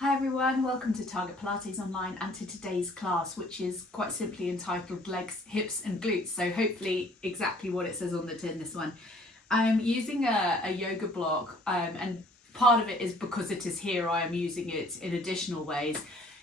Hi everyone, welcome to Target Pilates Online and to today's class, which is quite simply entitled Legs, Hips and Glutes. So hopefully exactly what it says on the tin, this one. I'm using a yoga block and part of it is because it is here, I am using it in additional ways.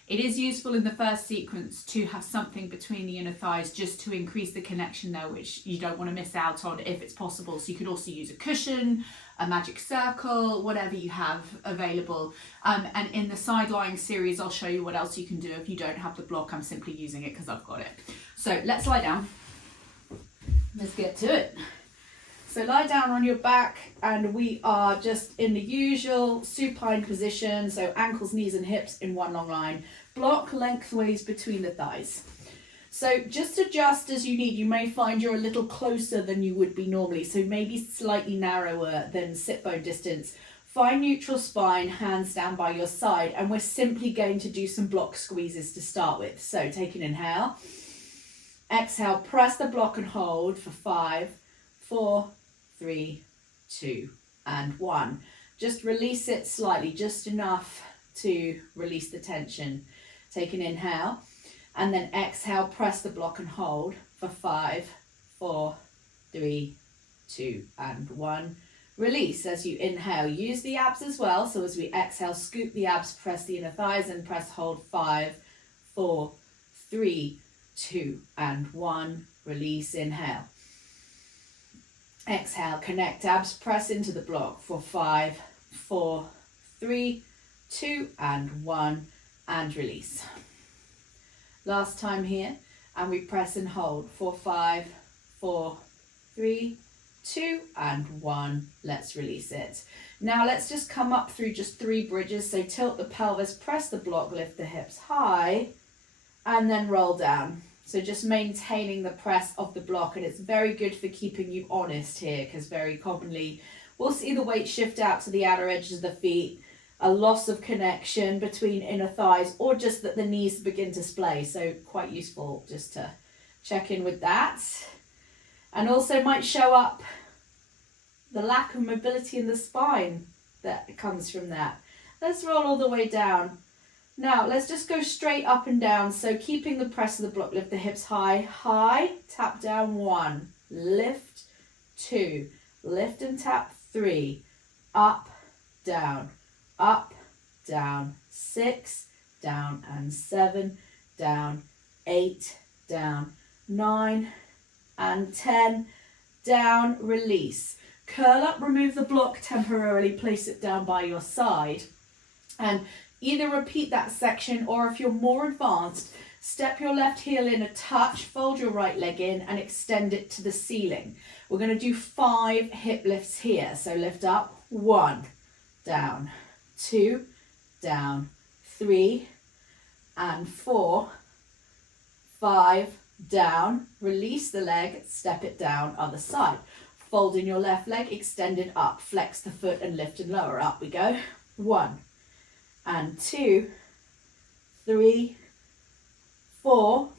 It is useful in the first sequence to have something between the inner thighs just to increase the connection there, which you don't want to miss out on if it's possible. So you could also use a cushion, a magic circle, whatever you have available. And in the side lying series, I'll show you what else you can do if you don't have the block. I'm simply using it because I've got it. So let's lie down. Let's get to it. So lie down on your back and we are just in the usual supine position. So ankles, knees and hips in one long line. Block lengthways between the thighs. So just adjust as you need. You may find you're a little closer than you would be normally. So maybe slightly narrower than sit bone distance. Find neutral spine, hands down by your side. And we're simply going to do some block squeezes to start with. So take an inhale. Exhale, press the block and hold for 5, 4, 3, 2, and 1. Just release it slightly, just enough to release the tension. Take an inhale and then exhale, press the block and hold for 5, 4, 3, 2, and 1. Release as you inhale. Use the abs as well. So as we exhale, scoop the abs, press the inner thighs and press hold 5, 4, 3, 2, and 1. Release, inhale. Exhale, connect abs, press into the block for 5, 4, 3, 2, and 1, and release. Last time here, and we press and hold for 5, 4, 3, 2, and 1. Let's release it. Now let's just come up through just 3 bridges. So tilt the pelvis, press the block, lift the hips high, and then roll down. So just maintaining the press of the block, and it's very good for keeping you honest here because very commonly we'll see the weight shift out to the outer edges of the feet, a loss of connection between inner thighs, or just that the knees begin to splay. So quite useful just to check in with that. And also might show up the lack of mobility in the spine that comes from that. Let's roll all the way down. Now, let's just go straight up and down. So keeping the press of the block, lift the hips high, high, tap down 1, lift 2, lift and tap 3, up, down, 6, down and 7, down, 8, down, 9 and 10, down, release. Curl up, remove the block temporarily, place it down by your side. And either repeat that section, or if you're more advanced, step your left heel in a touch, fold your right leg in and extend it to the ceiling. We're going to do 5 hip lifts here. So lift up, 1, down, 2, down, 3, and 4, 5, down, release the leg, step it down, other side. Fold in your left leg, extend it up, flex the foot and lift and lower. Up we go, 1, and 2, 3, 4,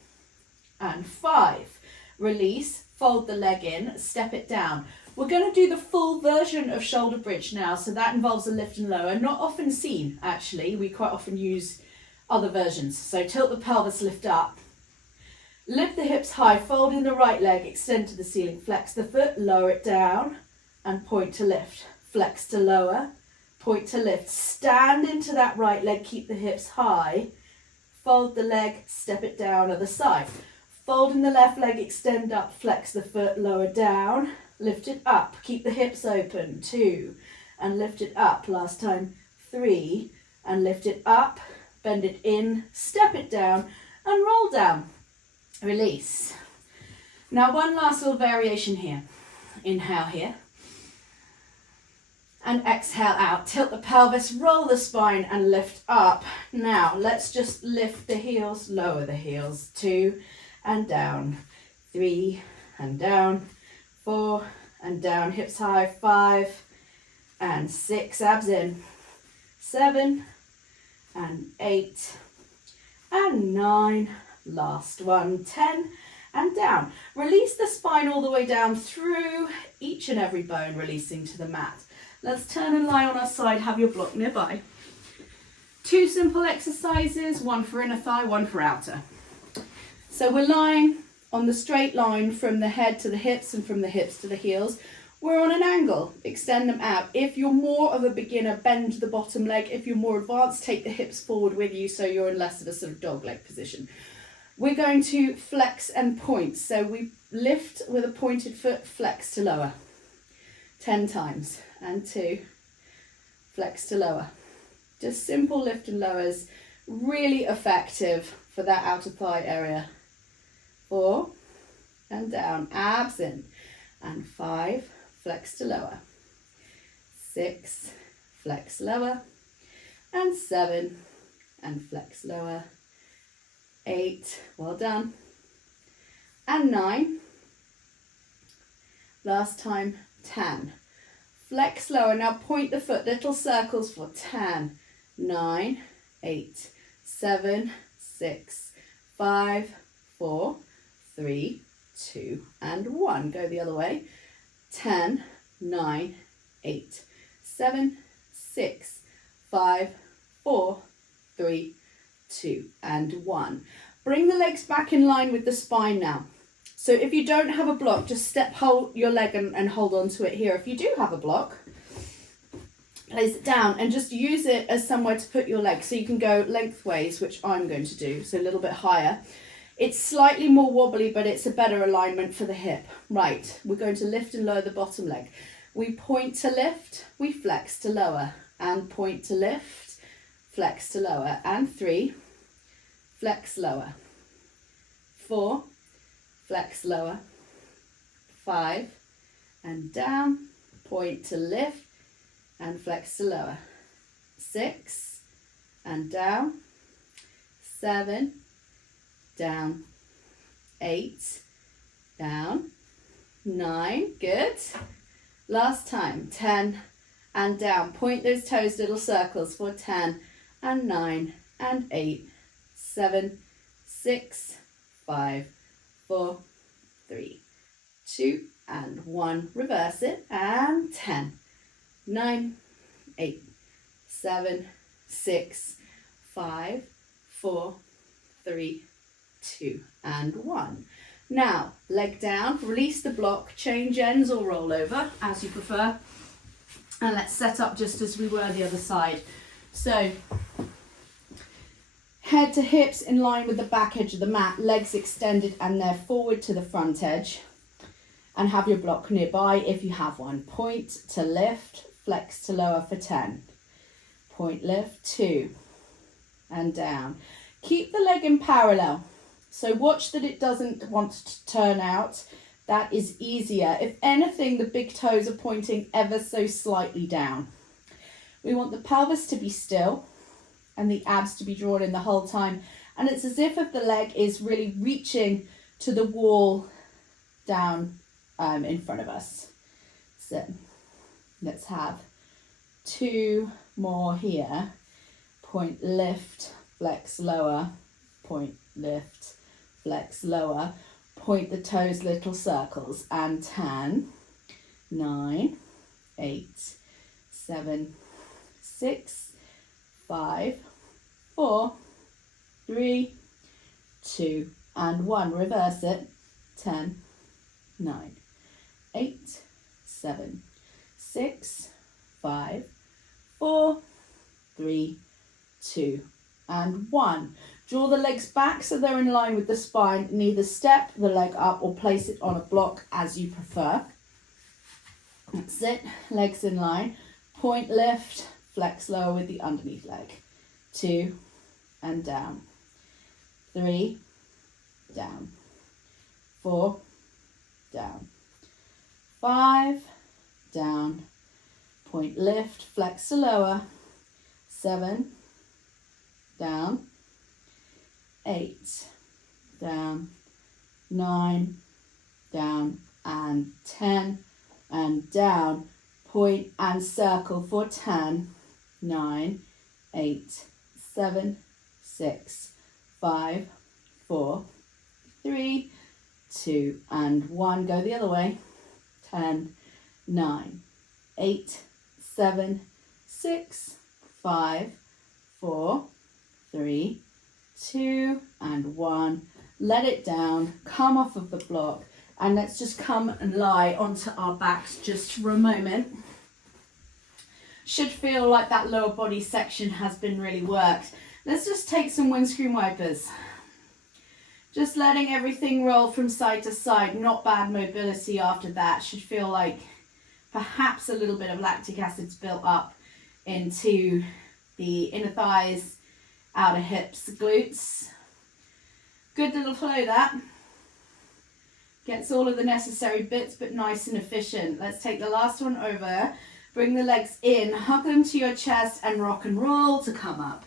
and 5. Release, fold the leg in, step it down. We're going to do the full version of shoulder bridge now, so that involves a lift and lower. Not often seen, actually. We quite often use other versions. So tilt the pelvis, lift up. Lift the hips high, fold in the right leg, extend to the ceiling, flex the foot, lower it down, and point to lift. Flex to lower, point to lift. Stand into that right leg, keep the hips high. Fold the leg, step it down, other side. Fold in the left leg, extend up, flex the foot, lower down, lift it up. Keep the hips open, 2, and lift it up. Last time, 3, and lift it up, bend it in, step it down, and roll down. Release. Now one last little variation here. Inhale here. And exhale out. Tilt the pelvis, roll the spine and lift up. Now let's just lift the heels, lower the heels. 2 and down. 3 and down. 4 and down. Hips high. 5 and 6. Abs in. 7 and 8 and 9. Last one, 10 and down. Release the spine all the way down through each and every bone, releasing to the mat. Let's turn and lie on our side, have your block nearby. 2 simple exercises, one for inner thigh, one for outer. So we're lying on the straight line from the head to the hips and from the hips to the heels. We're on an angle, extend them out. If you're more of a beginner, bend the bottom leg. If you're more advanced, take the hips forward with you so you're in less of a sort of dog leg position. We're going to flex and point. So we lift with a pointed foot, flex to lower. 10 times. And 2, flex to lower. Just simple lift and lowers, really effective for that outer thigh area. 4, and down, abs in. And 5, flex to lower. 6, flex lower. And 7, and flex lower. 8, well done. And 9, last time, 10. Flex lower, now point the foot, little circles for 10, 9, 8, 7, 6, 5, 4, 3, 2, and 1. Go the other way. 10, 9, 8, 7, 6, 5, 4, 3, 2, and 1. Bring the legs back in line with the spine now. So if you don't have a block, just hold your leg and hold on to it here. If you do have a block, place it down and just use it as somewhere to put your leg. So you can go lengthways, which I'm going to do, so a little bit higher. It's slightly more wobbly, but it's a better alignment for the hip. Right, we're going to lift and lower the bottom leg. We point to lift, we flex to lower, and point to lift, flex to lower, and 3, flex lower, 4, flex lower, 5, and down, point to lift, and flex to lower, 6, and down, 7, down, 8, down, 9, good. Last time, 10, and down. Point those toes, little circles for 10, and 9, and 8, 7, 6, 5, 4, 3, 2, and 1. Reverse it, and 10, 9, 8, 7, 6, 5, 4, 3, 2, and 1. Now, leg down, release the block, change ends or roll over, as you prefer. And let's set up just as we were the other side. So, head to hips in line with the back edge of the mat, legs extended and they're forward to the front edge. And have your block nearby if you have one. Point to lift, flex to lower for 10. Point, lift, 2, and down. Keep the leg in parallel. So watch that it doesn't want to turn out. That is easier. If anything, the big toes are pointing ever so slightly down. We want the pelvis to be still and the abs to be drawn in the whole time. And it's as if the leg is really reaching to the wall down in front of us. So let's have 2 more here. Point, lift, flex, lower, point, lift, flex, lower, point the toes, little circles, and 10, 9, 8, 7, 6, 5, 4, 3, 2, and 1. Reverse it, 10, 9, 8, 7, 6, 5, 4, 3, 2, and 1. Draw the legs back so they're in line with the spine. And either step the leg up or place it on a block as you prefer. That's it. Legs in line. Point, lift, flex lower with the underneath leg. 2, and down. 3, down. 4, down. 5, down. Point, lift, flex to lower. 7, down. 8, down. 9, down, and 10, and down. Point and circle for 10, 9, 8, 7, 6, 5, 4, 3, 2, and 1. Go the other way. 10, 9, 8, 7, 6, 5, 4, 3, 2, and 1. Let it down, come off of the block, and let's just come and lie onto our backs just for a moment. Should feel like that lower body section has been really worked. Let's just take some windscreen wipers. Just letting everything roll from side to side. Not bad mobility after that. Should feel like perhaps a little bit of lactic acid's built up into the inner thighs, outer hips, glutes. Good little flow that. Gets all of the necessary bits, but nice and efficient. Let's take the last one over. Bring the legs in, hug them to your chest, and rock and roll to come up.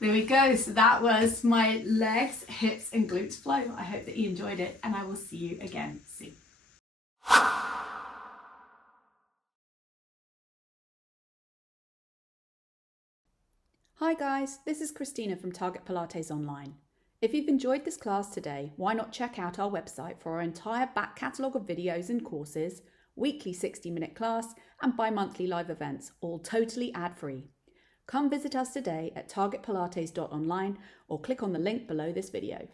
There we go. So that was my legs, hips, and glutes flow. I hope that you enjoyed it, and I will see you again soon. Hi guys, this is Christina from Target Pilates Online. If you've enjoyed this class today, why not check out our website for our entire back catalogue of videos and courses, weekly 60-minute class, and bi-monthly live events, all totally ad-free. Come visit us today at targetpilates.online or click on the link below this video.